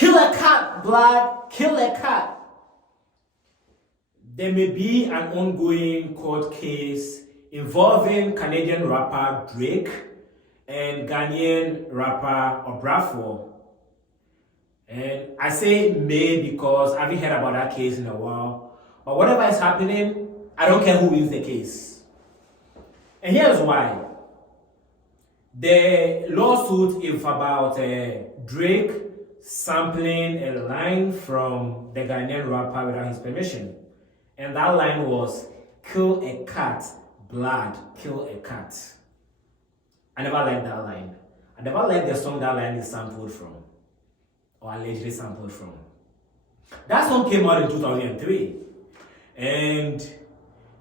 Kill a cat, blood, kill a cat. There may be an ongoing court case involving Canadian rapper Drake and Ghanaian rapper Obrafour. And I say may because I haven't heard about that case in a while. But whatever is happening, I don't care who wins the case. And here's why. The lawsuit is about Drake sampling a line from the Ghanaian rapper without his permission. And that line was, kill a cat, blood, kill a cat. I never liked that line. I never liked the song that line is sampled from, or allegedly sampled from. That song came out in 2003. And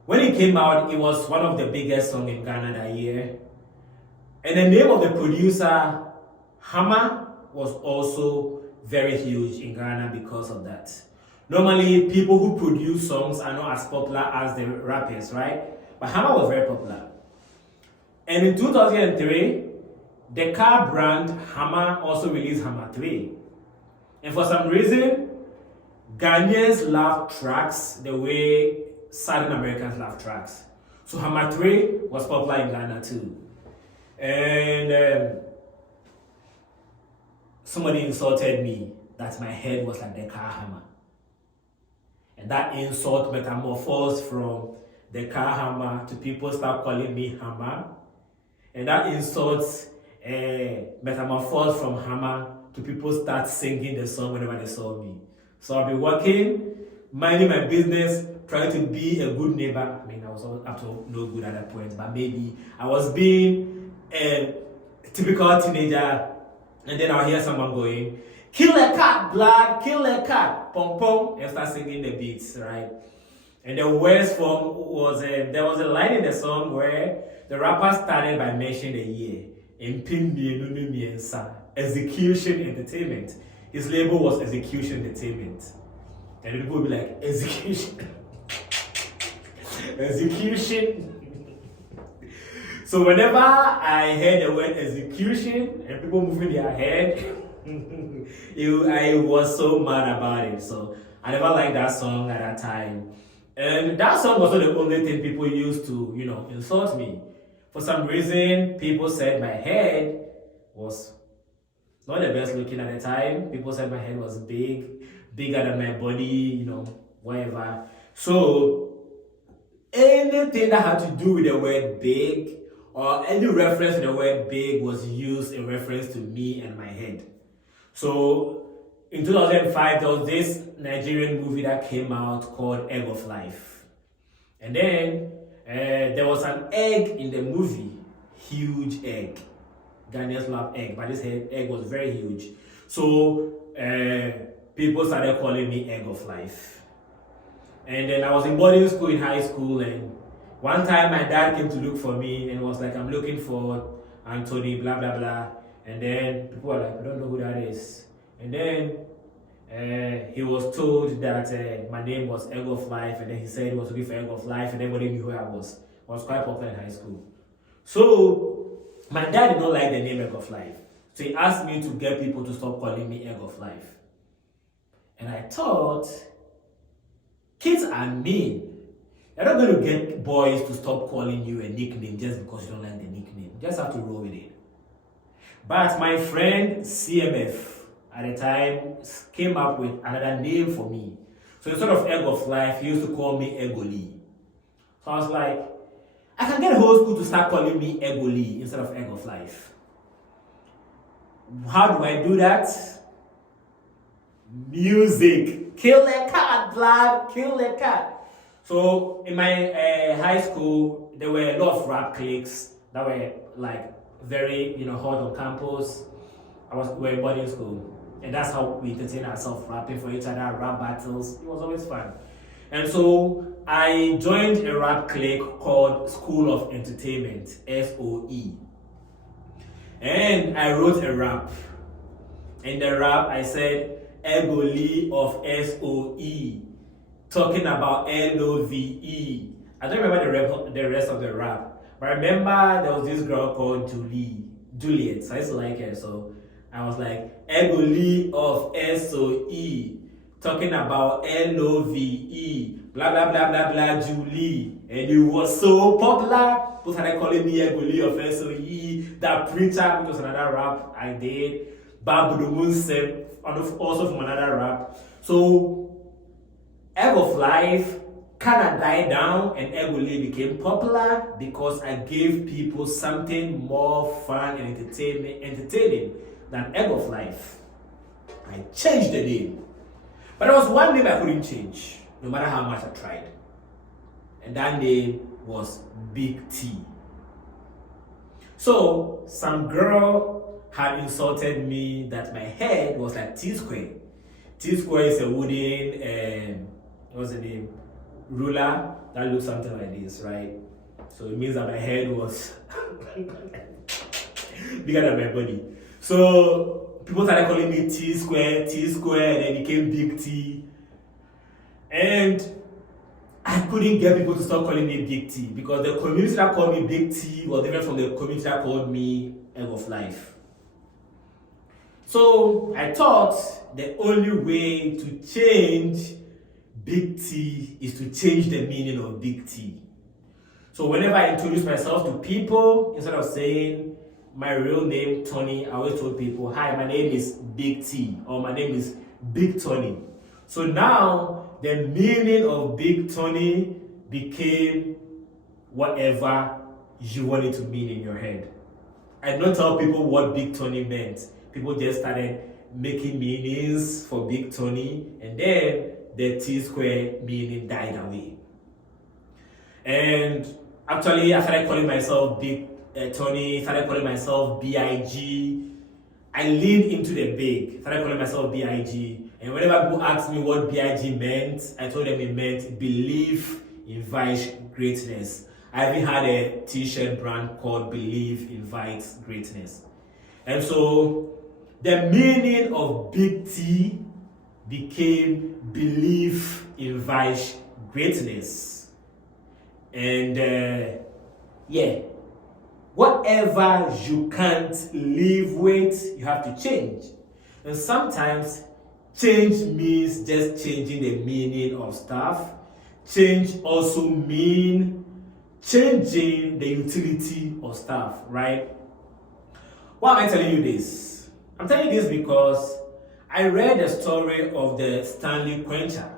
when it came out, it was one of the biggest songs in Ghana that year. And the name of the producer, Hammer, was also very huge in Ghana because of that. Normally, people who produce songs are not as popular as the rappers, right? But Hammer was very popular. And in 2003, the car brand Hammer also released Hammer 3. And for some reason, Ghanaians love tracks the way Southern Americans love tracks. So Hammer 3 was popular in Ghana too. And somebody insulted me that my head was like the car hammer. And that insult metamorphosed from the car hammer to people start calling me Hammer. And that insult metamorphosed from Hammer to people start singing the song whenever they saw me. So I'll be working, minding my business, trying to be a good neighbor. I mean, I was up to no good at that point, but maybe I was being a typical teenager, and then I'll hear someone going, kill a cat, blood, kill a cat, pom pom, and start singing the beats, right? And the worst form was, there was a line in the song where the rapper started by mentioning the year, Execution Entertainment. His label was Execution Entertainment. And people would be like, Execution. Execution. So whenever I heard the word execution and people moving their head, I was so mad about it. So I never liked that song at that time. And that song was not the only thing people used to, insult me. For some reason, people said my head was not the best looking at the time. People said my head was bigger than my body, whatever. So anything that had to do with the word big, or any reference to the word big, was used in reference to me and my head. So in 2005, there was this Nigerian movie that came out called Egg of Life. And then there was an egg in the movie, huge egg. Ghanaians love egg, but this egg was very huge. So people started calling me Egg of Life. And then I was in boarding school in high school, and one time my dad came to look for me and was like, I'm looking for Anthony, blah, blah, blah. And then people were like, I don't know who that is. And then he was told that my name was Egg of Life, and then he said he was looking for Egg of Life, and everybody knew who I was. I was quite popular in high school. So my dad did not like the name Egg of Life. So he asked me to get people to stop calling me Egg of Life. And I thought, kids are mean. You're not going to get boys to stop calling you a nickname just because you don't like the nickname. You just have to roll with it. But my friend CMF at the time came up with another name for me. So instead of Egg of Life, he used to call me Egoli. So I was like, I can get the whole school to start calling me Egoli instead of Egg of Life. How do I do that? Music. Kill a cat, blood, kill a cat. So in my high school, there were a lot of rap cliques that were like very, hot on campus. We were in boarding school, and that's how we entertained ourselves, rapping for each other, rap battles. It was always fun. And so I joined a rap clique called School of Entertainment, SOE. And I wrote a rap. In the rap, I said, Egoli of SOE. Talking about LOVE. I don't remember the rest of the rap, but I remember there was this girl called Juliet. So I used to like her, so I was like, Egoli of SOE, talking about LOVE, blah blah blah blah blah Julie. And it was so popular. People started calling me Egoli of SOE, that preacher, which was another rap I did. Babu the Moon also from another rap. So Egg of Life kind of died down and Egoli became popular because I gave people something more fun and entertaining than Egg of Life. I changed the name. But there was one name I couldn't change, no matter how much I tried. And that name was Big T. So some girl had insulted me that my head was like T-square. T-square is a wooden, what's the name? Ruler that looks something like this, right? So it means that my head was bigger than my body. So people started calling me T-square, and then it became Big T. And I couldn't get people to stop calling me Big T because the community that called me Big T was different from the community that called me Egg of Life. So I thought the only way to change Big T is to change the meaning of Big T. So whenever I introduce myself to people, instead of saying my real name, Tony, I always told people, hi, my name is Big T, or my name is Big Tony. So now the meaning of Big Tony became whatever you want it to mean in your head. I don't tell people what Big Tony meant. People just started making meanings for Big Tony, and then the T-square meaning died away. And actually, I started calling myself Big Tony, started calling myself B.I.G. I leaned into the big, started calling myself B.I.G. And whenever people asked me what B.I.G. meant, I told them it meant Believe Invites Greatness. I even had a t-shirt brand called Believe Invites Greatness. And so the meaning of Big T became Believe Invites Greatness. And yeah, whatever you can't live with, you have to change. And sometimes change means just changing the meaning of stuff. Change also means changing the utility of stuff, right? Why am I telling you this? I'm telling you this because I read the story of the STANLEY Quencher.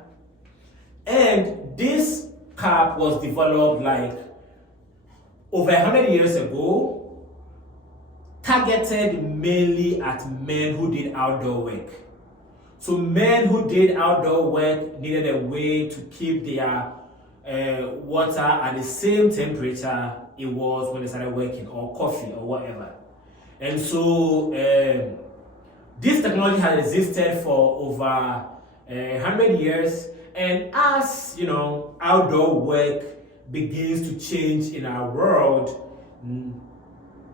And this cap was developed like over 100 years ago, targeted mainly at men who did outdoor work. So men who did outdoor work needed a way to keep their water at the same temperature it was when they started working, or coffee or whatever. And so this technology has existed for over 100 years. And as you know, outdoor work begins to change in our world,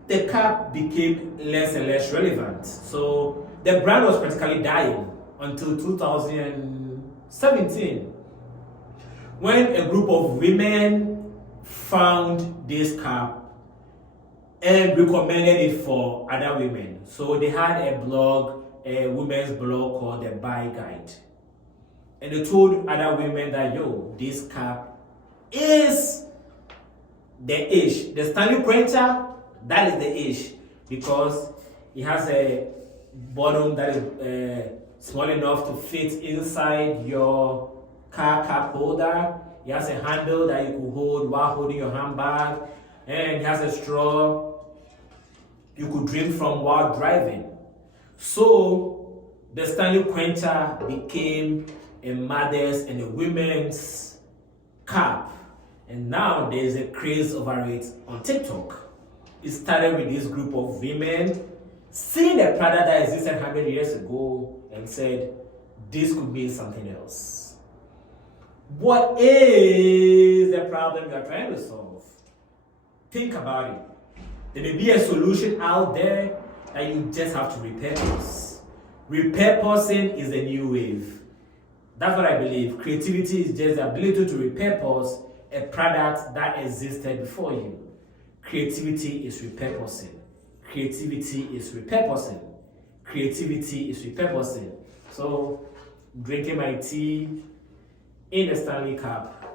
the cap became less and less relevant. So the brand was practically dying until 2017, when a group of women found this cap and recommended it for other women. So they had a blog, a women's blog called the Buy Guide. And they told other women that, yo, this cap is the ish. The STANLEY Quencher, that is the ish, because it has a bottom that is small enough to fit inside your car cap holder. It has a handle that you could hold while holding your handbag, and it has a straw you could drink from while driving. So the STANLEY Quencher became a mother's and a women's cap, and now there's a craze over it on TikTok. It started with this group of women seeing a product that existed 100 years ago and said, this could mean something else. What is the problem you are trying to solve? Think about it. There may be a solution out there that you just have to repurpose. Repurposing is the new wave. That's what I believe. Creativity is just the ability to repurpose a product that existed before you. Creativity is repurposing. Creativity is repurposing. creativity is repurposing. So drinking my tea in a Stanley cup